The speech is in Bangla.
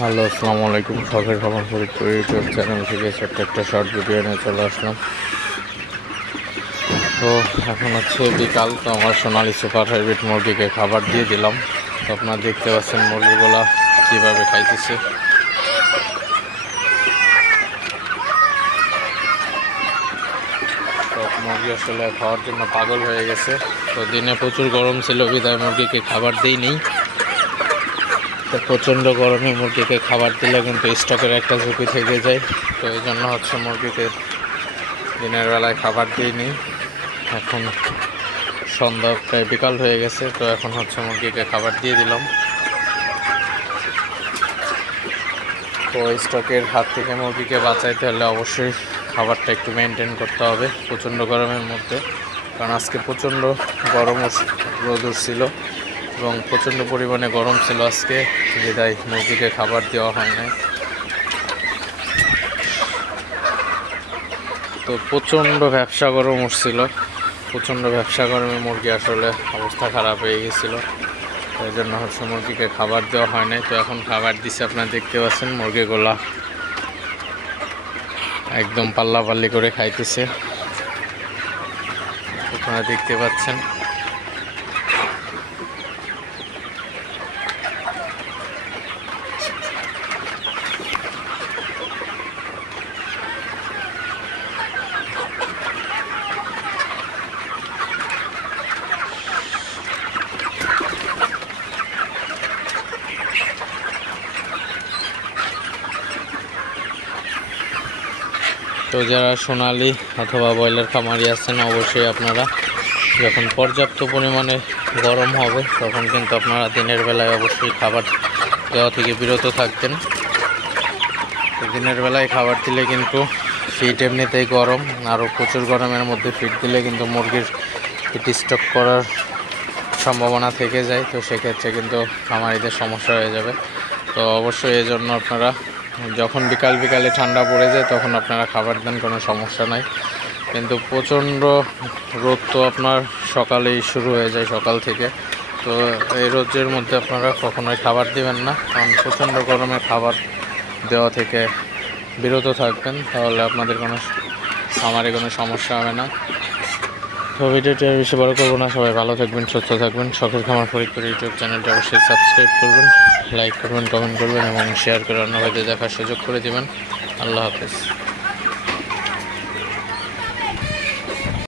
হ্যালো, আসসালামু আলাইকুম। শখের খামার ফরিদপুর ইউটিউব চ্যানেল থেকে ছোট্ট একটা শর্ট ভিডিও নিয়ে চলে আসলাম। তো এখন হচ্ছে বিকাল, তো আমার সোনালি সুপার হাইব্রিড মুরগিকে খাবার দিয়ে দিলাম। তো আপনারা দেখতে পাচ্ছেন মুরগিগুলা কীভাবে খাইতেছে। সব মুরগি আসলে খাওয়ার জন্য পাগল হয়ে গেছে। তো দিনে প্রচুর গরম ছিল, বিদায় মুরগিকে খাবার দিইনি। তো প্রচণ্ড গরমে মুরগিকে খাবার দিলে কিন্তু স্টকের একটা ঝুঁকি থেকে যায়। তো এই জন্য হচ্ছে মুরগিকে দিনের বেলায় খাবার দিইনি। এখন সন্ধ্যা প্রায় বিকাল হয়ে গেছে, তো এখন হচ্ছে মুরগিকে খাবার দিয়ে দিলাম। তো স্টকের হাত থেকে মুরগিকে বাঁচাইতে হলে অবশ্যই খাবারটা একটু মেনটেন করতে হবে প্রচণ্ড গরমের মধ্যে, কারণ আজকে প্রচণ্ড গরম রোদ উঠছিল এবং প্রচণ্ড পরিমাণে গরম ছিল আজকে, বিদায় মুরগিকে খাবার দেওয়া হয় নাই। তো প্রচণ্ড ব্যবসা গরম উঠছিল, প্রচণ্ড ব্যবসা গরমে মুরগি আসলে অবস্থা খারাপ হয়ে গেছিলো। এই জন্য হচ্ছে মুরগিকে খাবার দেওয়া হয় নাই। তো এখন খাবার দিচ্ছে, আপনারা দেখতে পাচ্ছেন মুরগিগুলা একদম পাল্লাপাল্লি করে খাইতেছে, আপনারা দেখতে পাচ্ছেন। তো যারা সোনালি অথবা ব্রয়লার খামারি আছেন, অবশ্যই আপনারা যখন পর্যাপ্ত পরিমাণে গরম হবে তখন কিন্তু আপনারা দিনের বেলায় অবশ্যই খাবার দেওয়া থেকে বিরত থাকবেন। তো দিনের বেলায় খাবার দিলে কিন্তু ফিড এমনিতেই গরম, আরও প্রচুর গরমের মধ্যে ফিড দিলে কিন্তু মুরগির ফিড স্টক করার সম্ভাবনা থেকে যায়। তো সেক্ষেত্রে কিন্তু খামারিদের সমস্যা হয়ে যাবে। তো অবশ্যই এই জন্য আপনারা যখন বিকালে ঠান্ডা পড়ে যায় তখন আপনারা খাবার দেন, কোনো সমস্যা নাই। কিন্তু প্রচণ্ড রোদ তো আপনার সকালেই শুরু হয়ে যায়, সকাল থেকে। তো এই রোদের মধ্যে আপনারা কখনোই খাবার দিবেন না, কারণ প্রচণ্ড গরমে খাবার দেওয়া থেকে বিরত থাকবেন, তাহলে আপনাদের খামারে কোনো সমস্যা হবে না। তো ভিডিওটি আর বেশি বড় করবো না, সবাই ভালো থাকবেন, সুস্থ থাকবেন। শখের খামার ফরিদপুর ইউটিউব চ্যানেলটি অবশ্যই সাবস্ক্রাইব করবেন, লাইক করবেন, কমেন্ট করবেন এবং শেয়ার করে অন্য ভাইদের দেখার সুযোগ করে দেবেন। আল্লাহ হাফেজ।